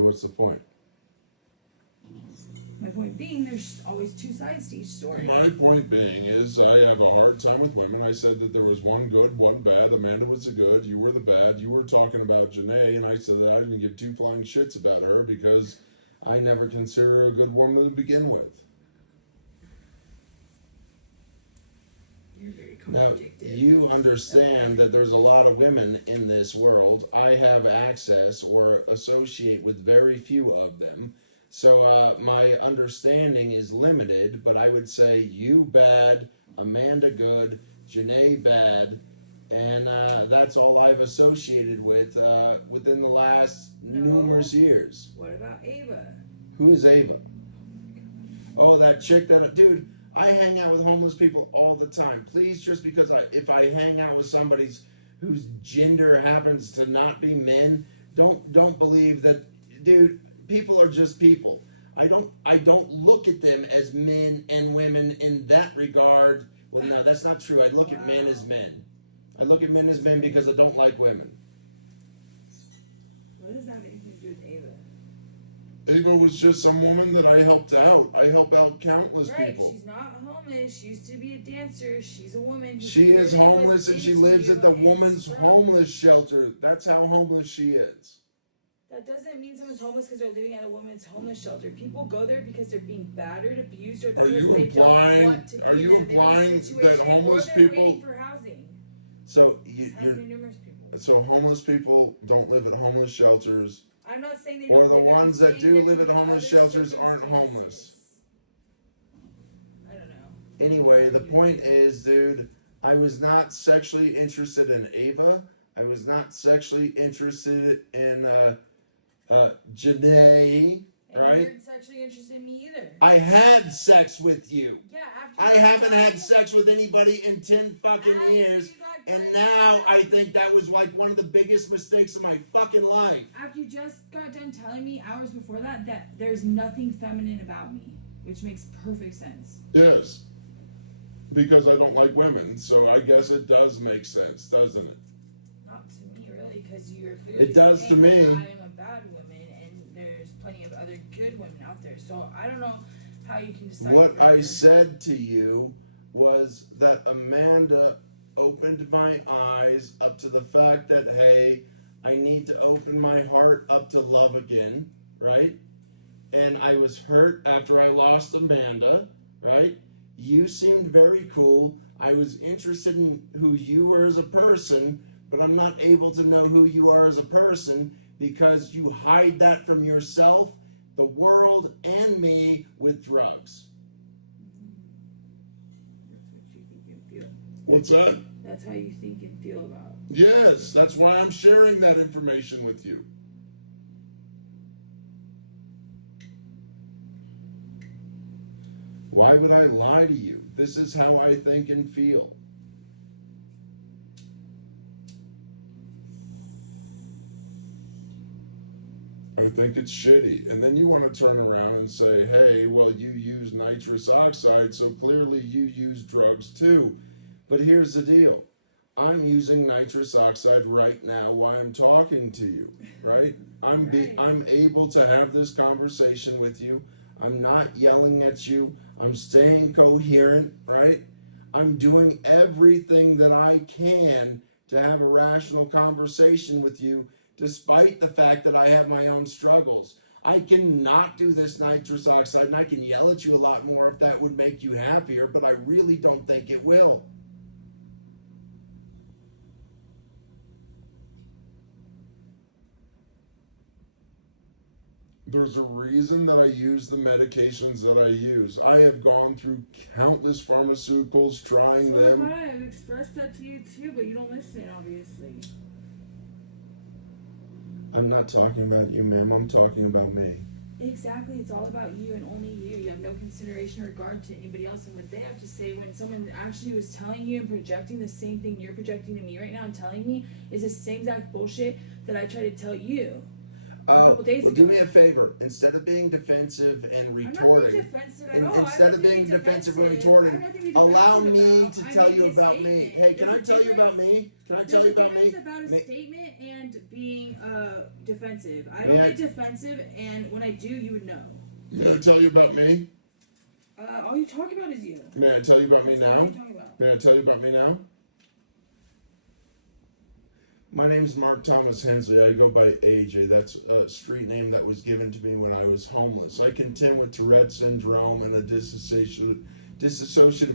What's the point? My point being, there's always two sides to each story. My point being is I have a hard time with women. I said that there was one good, one bad. Amanda was the good. You were the bad. You were talking about Janae, and I said that I didn't give two flying shits about her because I never consider her a good woman to begin with. Now, you understand that there's a lot of women in this world. I have access or associate with very few of them. So my understanding is limited, but I would say you bad, Amanda good, Janae bad, and that's all I've associated with within the last numerous years. What about Ava? Who is Ava? Oh, that chick that... Dude, I hang out with homeless people all the time. Please, just because if I hang out with somebody whose gender happens to not be men, don't believe that... Dude... People are just people. I don't look at them as men and women in that regard. Well, no, that's not true. I look at men as men. I look at men as men because I don't like women. What does that have anything to do with Ava? Ava was just some woman that I helped out. I help out countless people. She's not homeless. She used to be a dancer. She's a woman. She is homeless and she lives at the woman's homeless shelter. That's how homeless she is. That doesn't mean someone's homeless because they're living at a woman's homeless shelter. People go there because they're being battered, abused, or are you implying that homeless people? For housing. So so homeless people don't live at homeless shelters. I'm not saying they or don't the live ones that do live at homeless shelters aren't homeless. I don't know. Anyway, the point is, dude, I was not sexually interested in Ava. I was not sexually interested in Janae, right? You weren't sexually interested in me either. I had sex with you. Yeah, I haven't had sex with anybody in 10 fucking years. And now I think that was like one of the biggest mistakes of my fucking life. After you just got done telling me hours before that there's nothing feminine about me, which makes perfect sense. Yes. Because I don't like women. So I guess it does make sense, doesn't it? Not to me, really, because you're clearly it does to me. I am a bad woman, and there's plenty of other good women out there. So I don't know how you can decide. What I said to you was that Amanda opened my eyes up to the fact that, hey, I need to open my heart up to love again, right? And I was hurt after I lost Amanda, right? You seemed very cool. I was interested in who you were as a person, but I'm not able to know who you are as a person because you hide that from yourself, the world, and me with drugs. That's what you think and feel. What's that? That's how you think and feel about it. Yes, that's why I'm sharing that information with you. Why would I lie to you? This is how I think and feel. I think it's shitty. And then you want to turn around and say, hey, well, you use nitrous oxide, so clearly you use drugs too. But here's the deal. I'm using nitrous oxide right now while I'm talking to you, right? I'm able to have this conversation with you. I'm not yelling at you. I'm staying coherent, right? I'm doing everything that I can to have a rational conversation with you, despite the fact that I have my own struggles. I can not do this nitrous oxide, and I can yell at you a lot more if that would make you happier, but I really don't think it will. There's a reason that I use the medications that I use. I have gone through countless pharmaceuticals, trying them. I've expressed that to you too, but you don't listen, obviously. I'm not talking about you, ma'am. I'm talking about me. Exactly. It's all about you and only you. You have no consideration or regard to anybody else and what they have to say. When someone actually was telling you and projecting the same thing you're projecting to me right now and telling me is the same exact bullshit that I try to tell you. Oh, well, do me a favor. Instead of being defensive and retorting, instead of being defensive and retorting, allow me to tell you about me. Hey, can I tell you about me? Can I tell you about me? It's about a statement and being defensive. I May don't I- get defensive, and when I do, you would know. May I tell you about me? All you talk about is you. May I tell you about me What are you now? talking about? May I tell you about me now? My name's Mark Thomas Hensley. I go by AJ. That's a street name that was given to me when I was homeless. I contend with Tourette syndrome and a dissociative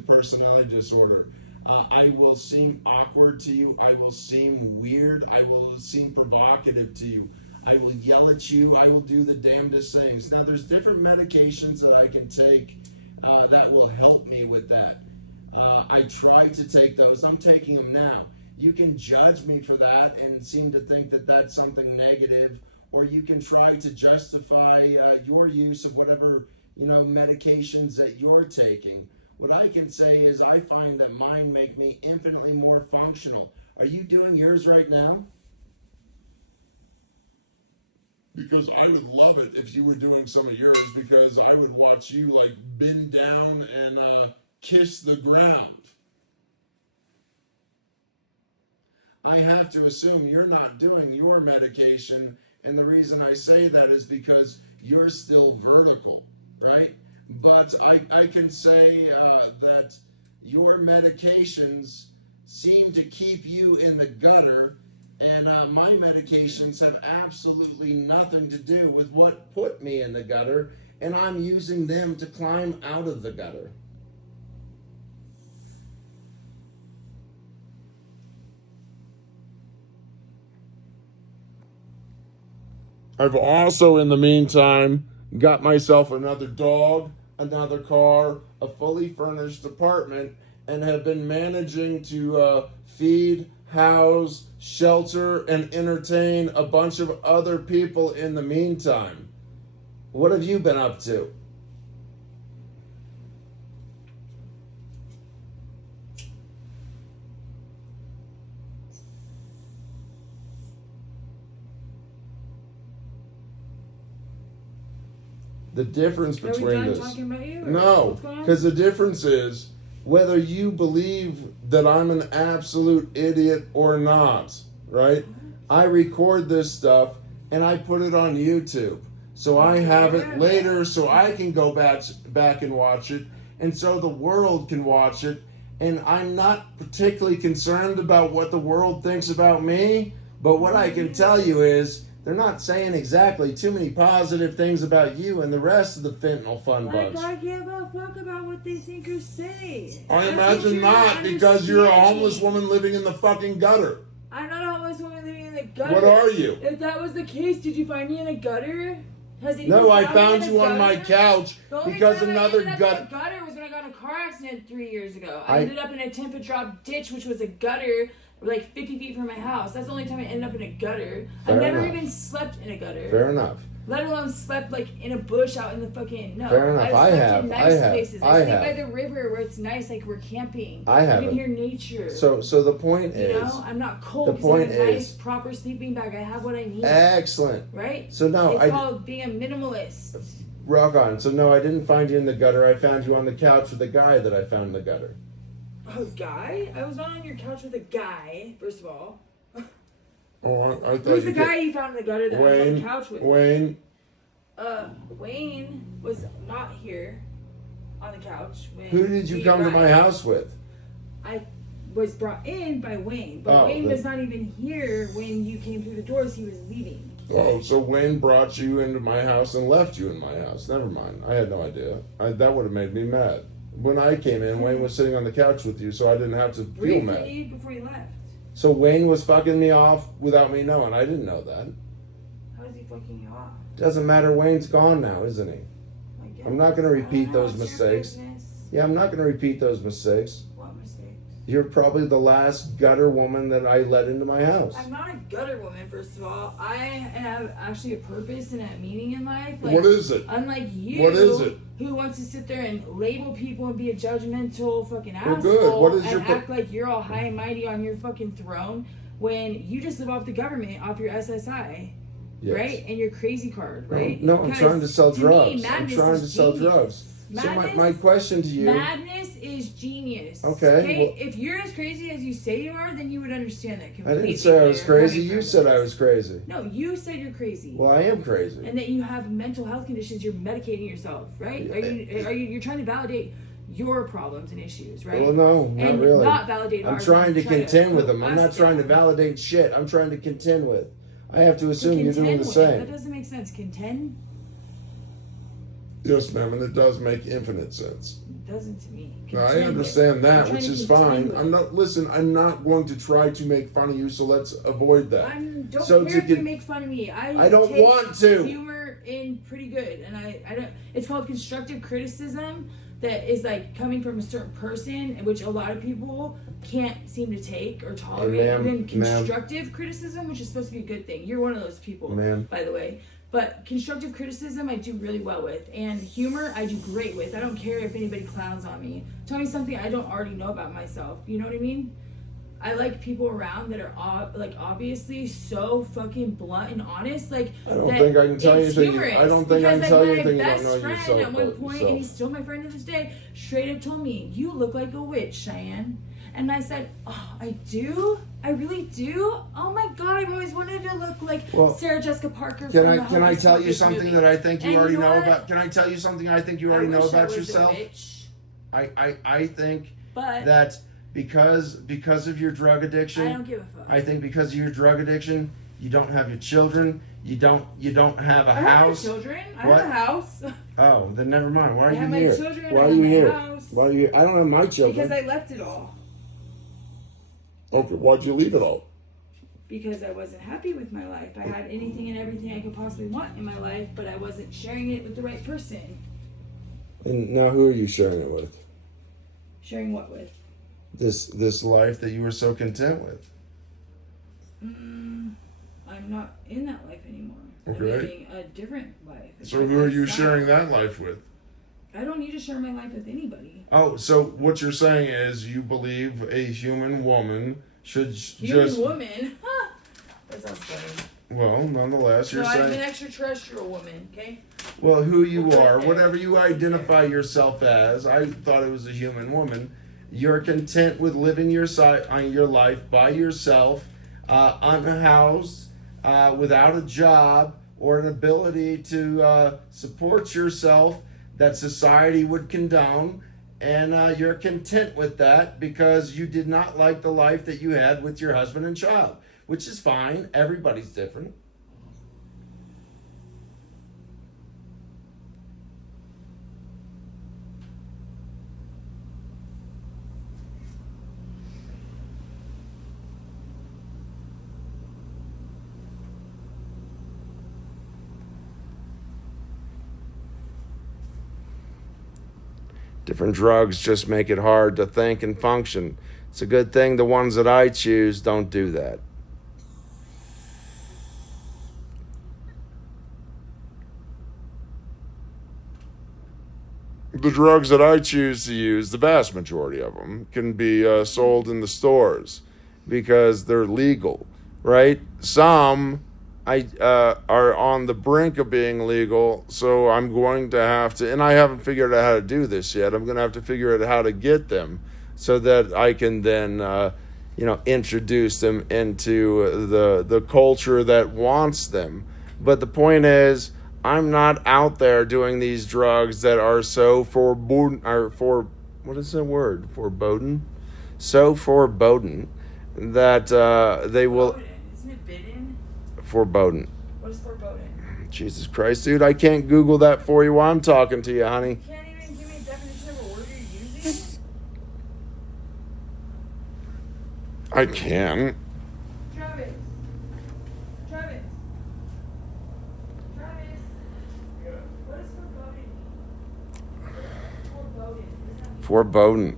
personality disorder. I will seem awkward to you. I will seem weird. I will seem provocative to you. I will yell at you. I will do the damnedest things. Now, there's different medications that I can take that will help me with that. I try to take those. I'm taking them now. You can judge me for that and seem to think that that's something negative, or you can try to justify your use of whatever, medications that you're taking. What I can say is I find that mine make me infinitely more functional. Are you doing yours right now? Because I would love it if you were doing some of yours, because I would watch you like bend down and kiss the ground. I have to assume you're not doing your medication, and the reason I say that is because you're still vertical, right? But I can say that your medications seem to keep you in the gutter, and my medications have absolutely nothing to do with what put me in the gutter, and I'm using them to climb out of the gutter. I've also, in the meantime, got myself another dog, another car, a fully furnished apartment, and have been managing to feed, house, shelter, and entertain a bunch of other people in the meantime. What have you been up to? The difference Are we between done this. talking about you? Or No, what's going on? because the difference is whether you believe that I'm an absolute idiot or not, right? I record this stuff and I put it on YouTube. So I have it later so I can go back and watch it, and so the world can watch it. And I'm not particularly concerned about what the world thinks about me, but what I can tell you is they're not saying exactly too many positive things about you and the rest of the fentanyl fun bunch. I give a fuck about what they think or say. I imagine not, because you're a homeless woman living in the fucking gutter. I'm not a homeless woman living in the gutter. What are you? If that was the case, did you find me in a gutter? No, I found you on my couch The only because time another I ended up gutter. in a gutter was when I got in a car accident 3 years ago. I I ended up in a 10-foot drop ditch, which was a gutter, like 50 feet from my house. That's the only time I ended up in a gutter. Fair I've never enough. even slept in a gutter. Fair enough. Let alone slept like in a bush out in the fucking no. Fair enough. I've I slept have. in I nice have. places. I sleep have. by the river where it's nice, like we're camping. I You haven't. can hear nature. So the point you is, know, I'm not cold the because I have a point nice, is- proper sleeping bag. I have what I need. excellent. Right? So no, it's called being a minimalist. rock on. So no, I didn't find you in the gutter. I found you on the couch with a guy that I found in the gutter. A guy? I was not on your couch with a guy, first of all. Oh, I thought Who's the guy you found in the gutter that I was on the Wayne. couch with? Wayne. Wayne was not here on the couch. When Who did you we come to my arrived. house with? I was brought in by Wayne, but Oh, Wayne the- was not even here when you came through the doors. He was leaving. Oh, so Wayne brought you into my house and left you in my house. Never mind. I had no idea. That would have made me mad. When I came in, Wayne was sitting on the couch with you, so I didn't have to feel mad. Briefly before you left. So Wayne was fucking me off without me knowing. I didn't know that. How is he fucking you off? Doesn't matter. Wayne's gone now, isn't he? I guess. I'm not gonna I repeat don't know, those it's your mistakes. business. Yeah, I'm not going to repeat those mistakes. What mistakes? You're probably the last gutter woman that I let into my house. I'm not a gutter woman, first of all. I have actually a purpose and a meaning in life. Like, What is it? Unlike you, What is it? who wants to sit there and label people and be a judgmental fucking Well, asshole good. What is and your act like you're all high and mighty on your fucking throne when you just live off the government, off your SSI, Yes. right? And your crazy card, right? No, I'm Because trying to sell me, drugs. I'm madness trying is to sell genius. drugs. Madness, my question to you. madness is genius. Okay, well- if you're as crazy as you say you are, then you would understand that I completely. didn't say I was where you're crazy. coming You from said with I this. was crazy. No, you said you're crazy. Well, I am crazy. And that you have mental health conditions. You're medicating yourself, right? You're trying to validate your problems and issues, right? Well, no, not and really. not validate I'm ours. trying to Try contend with put them. I'm us not trying to down. validate shit. I'm trying to contend with. I have to To assume you're doing contend the with. same. That doesn't make sense. Contend Yes, ma'am, and it does make infinite sense. doesn't to me. No, I Contend understand with. that, You're trying which to is contend fine. with. I'm not going to try to make fun of you, so let's avoid that. Don't So care to if you con- make fun of me. I don't take want to. humor in pretty good, and I don't. It's called constructive criticism. That is like coming from a certain person, which a lot of people can't seem to take or tolerate. Ma'am, Even ma'am. constructive criticism, which is supposed to be a good thing. You're one of those people, Ma'am. by the way. But constructive criticism, I do really well with, and humor, I do great with. I don't care if anybody clowns on me. Tell me something I don't already know about myself. You know what I mean? I like people around that are obviously so fucking blunt and honest. Like I don't that think I can tell you it's anything. humorous. I don't think I can Because, tell you my anything you don't best know friend yourself at one about point, yourself. and he's still my friend to this day, straight up told me, "You look like a witch, Cheyenne." And I said, "Oh, I do? I really do? Oh my God, I've always wanted to look like Well, Sarah Jessica Parker." Can I Hocus tell you Pocus something movie. that I think you And already you know what? about? Can I tell you something I think you already know wish I about was a yourself? witch, I think but that because of your drug addiction, I don't give a fuck. I think because of your drug addiction, you don't have your children. You don't have a I have my house. children. I What? have a house. Oh, then never mind. Why I are have you my here? children. Why I are have you my here? house. Why are you here? I don't have my children. Because I left it all. Okay, why'd you leave it all? Because I wasn't happy with my life. I had anything and everything I could possibly want in my life, but I wasn't sharing it with the right person. And now who are you sharing it with? Sharing what with? This life that you were so content with. I'm not in that life anymore. I'm Okay. living a different life. So who are you sharing that life with? I don't need to share my life with anybody. Oh, so what you're saying is you believe a human woman should Human just woman. That sounds funny. well, nonetheless, So you're I'm saying an extraterrestrial woman, okay? well, who you Well, are, right there. whatever you identify yourself as. I thought it was a human woman. You're content with living your life by yourself, unhoused, without a job or an ability to support yourself that society would condone. And you're content with that because you did not like the life that you had with your husband and child, which is fine. Everybody's different. Different drugs just make it hard to think and function. It's a good thing the ones that I choose don't do that. The drugs that I choose to use, the vast majority of them, can be sold in the stores because they're legal, right? Some are on the brink of being legal, so I'm going to have to, and I haven't figured out how to do this yet. I'm going to have to figure out how to get them so that I can then, introduce them into the culture that wants them. But the point is, I'm not out there doing these drugs that are so foreboding, what is that word? Foreboding? So foreboding that they will. Foreboding. Isn't it bidden? Foreboding. What is foreboding? Jesus Christ, dude, I can't Google that for you while I'm talking to you, honey. You can't even give me a definition of a word you're using? I can. Travis. Travis. Travis. What is foreboding mean? Foreboding. What does that mean? Foreboding.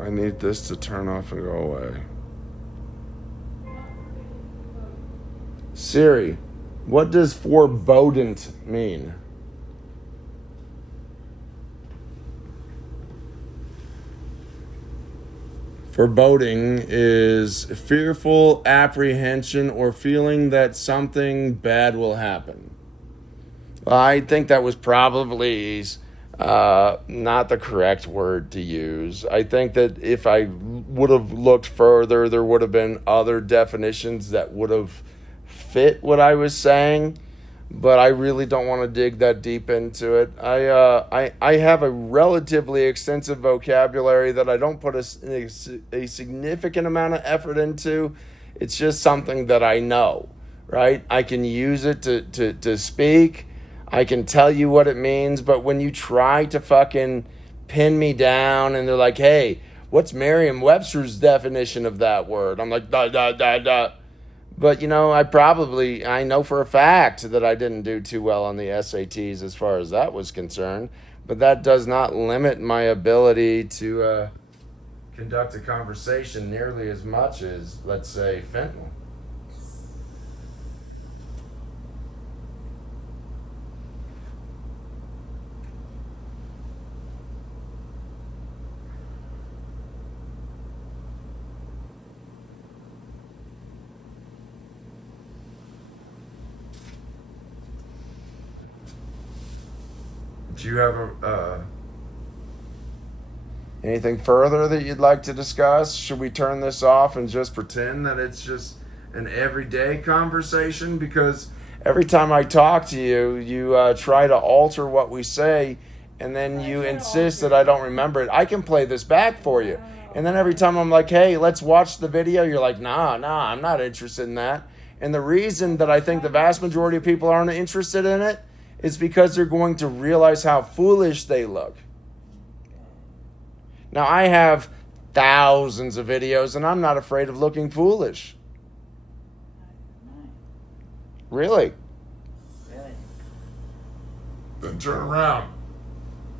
I need this to turn off and go away. Siri, what does forebodent mean? Foreboding is fearful apprehension or feeling that something bad will happen. Well, I think that was probably not the correct word to use. I think that if I would have looked further, there would have been other definitions that would have fit what I was saying. But I really don't want to dig that deep into it. I have a relatively extensive vocabulary that I don't put a significant amount of effort into. It's just something that I know, right? I can use it to speak. I can tell you what it means, but when you try to fucking pin me down and they're like, hey, what's Merriam-Webster's definition of that word? I'm like, da, da, da, da. But, you know, I know for a fact that I didn't do too well on the SATs as far as that was concerned. But that does not limit my ability to conduct a conversation nearly as much as, let's say, fentanyl. Do you have anything further that you'd like to discuss? Should we turn this off and just pretend that it's just an everyday conversation? Because every time I talk to you, you try to alter what we say, and then you insist that I don't remember it. I can play this back for you. And then every time I'm like, hey, let's watch the video, you're like, nah, I'm not interested in that. And the reason that I think the vast majority of people aren't interested in it is because they're going to realize how foolish they look. Now, I have thousands of videos, and I'm not afraid of looking foolish. Really? Really? Then turn around.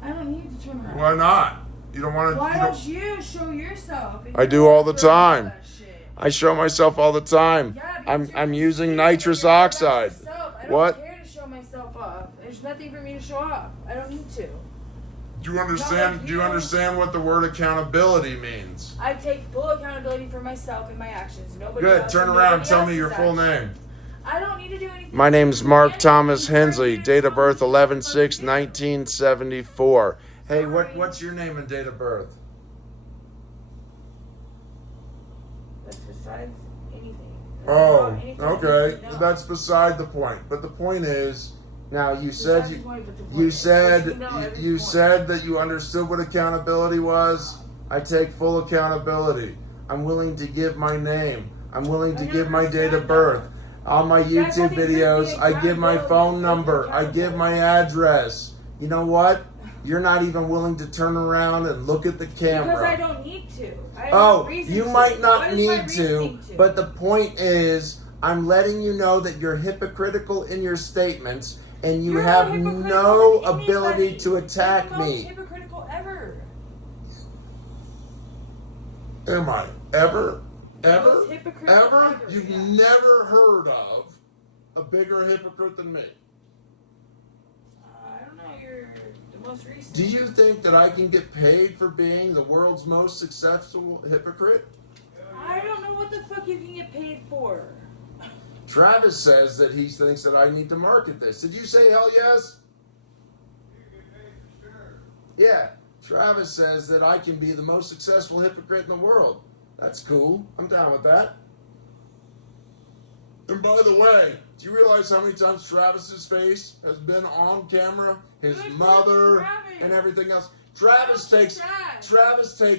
I don't need to turn around. Why not? You don't want to... Why don't you show yourself? I do all the time. That shit. I show myself all the time. Yeah, because I'm you're using conceited nitrous about oxide. yourself. I don't What? care to show myself off. There's nothing for me to show off. I don't need to. Do you understand? Do you understand what the word accountability means? I take full accountability for myself and my actions. Nobody Good. else. Turn and around. nobody Tell me your else's full actions. name. I don't need to do anything. My name's Mark Thomas Hensley. Hensley. Date of birth 11/6/1974. Hey, what's your name and date of birth? That's besides anything. Oh, Anything. okay. No. That's beside the point. But the point is, now you Besides said the point, but the point you is, said you know every you point. said that you understood what accountability was. I take full accountability. I'm willing to give my name. I'm willing to I give never my date said of birth. that. On my That's YouTube nothing to do with videos, I give my accountability. phone It's number. I give my address. You know what? You're not even willing to turn around and look at the camera. Because I don't need to. I have no Oh, reason you to. might not What is my need to, reasoning to? but the point is, I'm letting you know that you're hypocritical in your statements, and you You're have not hypocritical no with ability anybody. to You're attack the most me. hypocritical ever. Am I? Ever? Most Ever? hypocritical Ever? ever, You've yeah. never heard of a bigger hypocrite than me. I don't know. You're the most recent. Do you think that I can get paid for being the world's most successful hypocrite? I don't know what the fuck you can get paid for. Travis says that he thinks that I need to market this. Did you say hell yes? Yeah. Travis says that I can be the most successful hypocrite in the world. That's cool. I'm down with that. And by the way, do you realize how many times Travis's face has been on camera? His Good for mother Travis. and everything else. Travis That's takes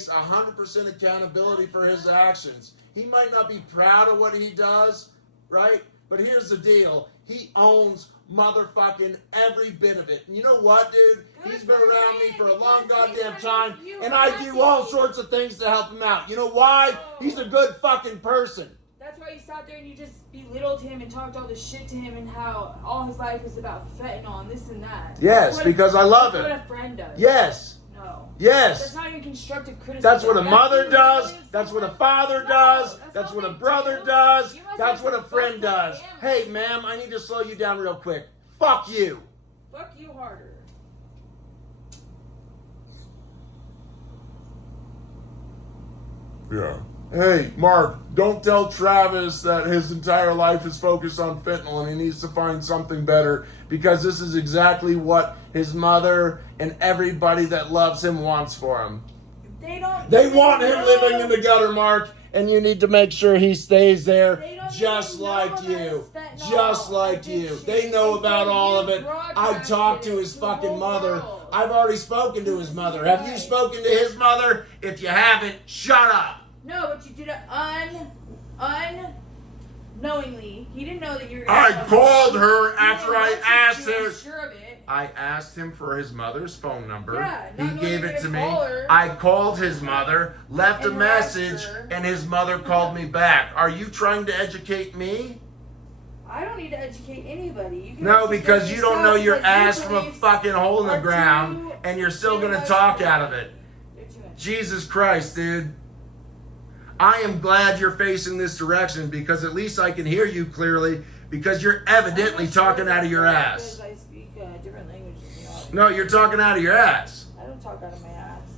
sad. 100% accountability for his actions. He might not be proud of what he does, right? But here's the deal. He owns motherfucking every bit of it. And you know what, dude? Good He's been for around me him, for a long because he's goddamn trying to time, make you and I do all happy. sorts of things to help him out. You know why? He's a good fucking person. That's why you sat there and you just belittled him and talked all this shit to him and how all his life is about fentanyl and this and that. Yes, That's what because I love that's him. what a friend does. Yes. No. Yes. That's not even constructive criticism. That's what a mother you does. willing to- That's what a father No, does. That's all what a they brother do. does. You must That's have what a some friend fucking does. family. Hey, ma'am, I need to slow you down real quick. Fuck you. Fuck you harder. Yeah. Hey, Mark, don't tell Travis that his entire life is focused on fentanyl and he needs to find something better, because this is exactly what his mother and everybody that loves him wants for him. They don't. They want him know. living in the gutter, Mark, and you need to make sure he stays there, They don't just even know like about you. his fentanyl Just like you. addiction. They know They about said all you of it. I broadcasted talked to it his to the fucking whole mother. world. I've already spoken to This his is mother. the Have you guy. spoken to his mother? If you haven't, shut up. No, but you did it unknowingly. He didn't know that you were gonna I tell called him. her He after didn't I want you to asked be her. Sure of it. I asked him for his mother's phone number. Yeah, He not knowing gave you're it to me. gonna call her. I called his mother, left a And harassed message, her. and his mother called me back. Are you trying to educate me? I don't need to educate anybody. You can No, educate because you don't know yourself your because ass your from a beliefs fucking hole in the are ground, too- and you're still too gonna much talk for out you. of it. You're too much. Jesus Christ, dude. I am glad you're facing this direction, because at least I can hear you clearly, because you're evidently I'm not talking sure out of your because ass. I speak different languages. No, you're talking out of your ass. I don't talk out of my ass.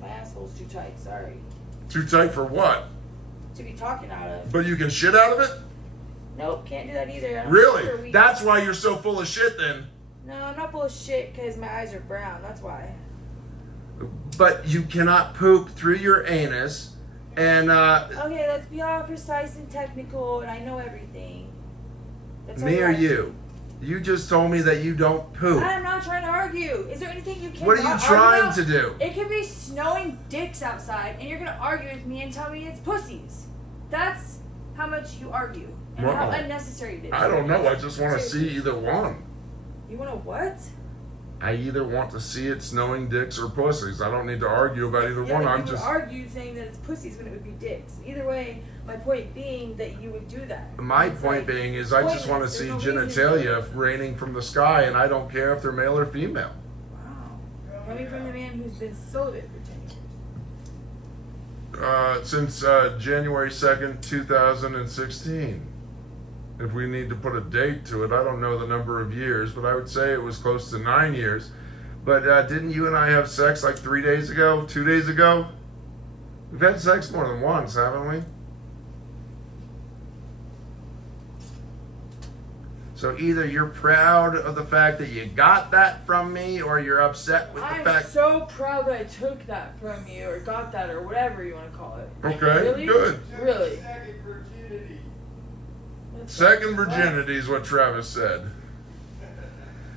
My asshole's too tight. Sorry. Too tight for what? To be talking out of. But you can shit out of it? Nope, can't do that either. I don't Really? sugar weed. That's why you're so full of shit then. No, I'm not full of shit because my eyes are brown. That's why. But you cannot poop through your anus, and Okay, let's be all precise and technical, and I know everything. That's me all or right. you? You just told me that you don't poop. I'm not trying to argue. Is there anything you can What are you argue trying about? to do? It could be snowing dicks outside, and you're gonna argue with me and tell me it's pussies. That's how much you argue, and how Wow. unnecessary it is. I don't know. I just want to see either one. You wanna what? I either want to see it snowing dicks or pussies. I don't need to argue about either Yeah, one. you I'm would just. argue saying that it's pussies when it would be dicks. Either way, my point being that you would do that. My It's point like, being is, I just want to pointless. see There's no reason to do genitalia it. raining from the sky, and I don't care if they're male or female. Wow. Coming from the man who's been celibate for 10 years. Since January 2nd, 2016. If we need to put a date to it, I don't know the number of years, but I would say it was close to 9 years. But didn't you and I have sex like 3 days ago, 2 days ago? We've had sex more than once, haven't we? So either you're proud of the fact that you got that from me, or you're upset with the I'm fact. so proud that I took that from you, or got that, or whatever you want to call it. Okay, Really? good. Really? Second virginity. Second virginity is what Travis said.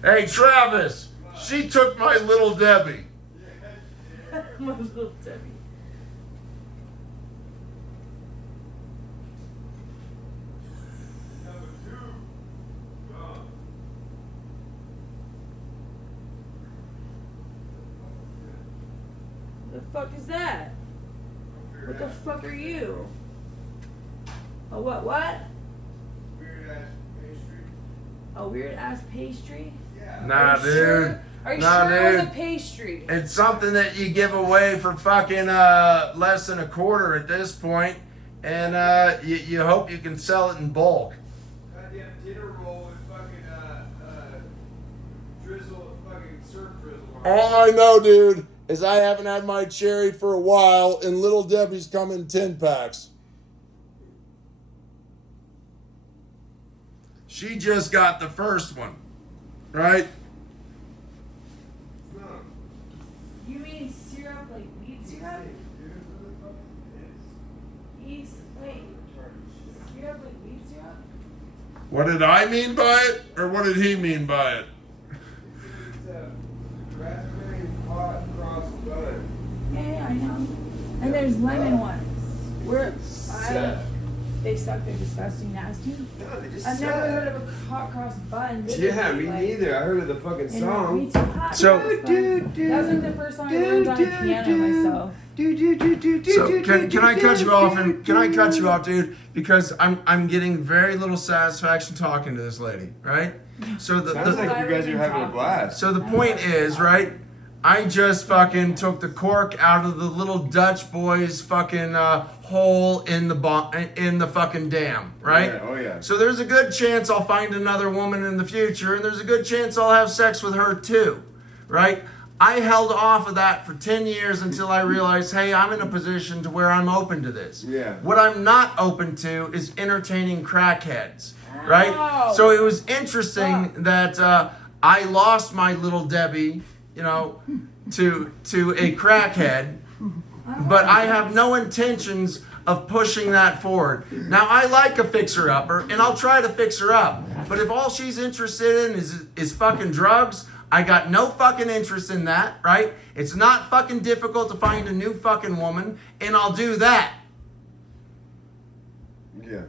Hey, Travis, she took my little Debbie. My little Debbie. Number two. Gone. What the fuck is that? What the fuck are you? A what? Weird ass pastry. A weird ass pastry? Yeah. Nah, Are you dude. sure? Are you Nah, sure it was dude. a pastry? It's something that you give away for fucking less than a quarter at this point, and you hope you can sell it in bulk. Goddamn dinner roll with fucking drizzle, fucking syrup drizzle on it. All I know, dude, is I haven't had my cherry for a while, and Little Debbie's come in 10 packs. She just got the first one, right? Huh. You mean syrup like wheat syrup? Wait, syrup like wheat syrup? What did I mean by it, or what did he mean by it? It's raspberry hot cross bun. Yeah, I know. And there's lemon ones. They suck. They're disgusting, nasty. No, they just I've never heard of a hot cross bun. Yeah, me Like, neither. I heard of the fucking you know, song. me too. Hot So- cross buns. That was like the first time I learned on the piano myself. So can I cut you off, and can I cut you off, dude? Because I'm getting very little satisfaction talking to this lady, right? So the Sounds like you guys are having a blast. So the point is, right? I just fucking took the cork out of the little Dutch boy's fucking hole in the fucking dam, right? Yeah, oh yeah. So there's a good chance I'll find another woman in the future, and there's a good chance I'll have sex with her too, right? I held off of that for 10 years until I realized, hey, I'm in a position to where I'm open to this. Yeah. What I'm not open to is entertaining crackheads, right? Wow. So it was interesting that I lost my little Debbie, you know, to a crackhead, but I have no intentions of pushing that forward. Now, I like a fixer-upper, and I'll try to fix her up. But if all she's interested in is fucking drugs, I got no fucking interest in that, right? It's not fucking difficult to find a new fucking woman, and I'll do that. Yeah.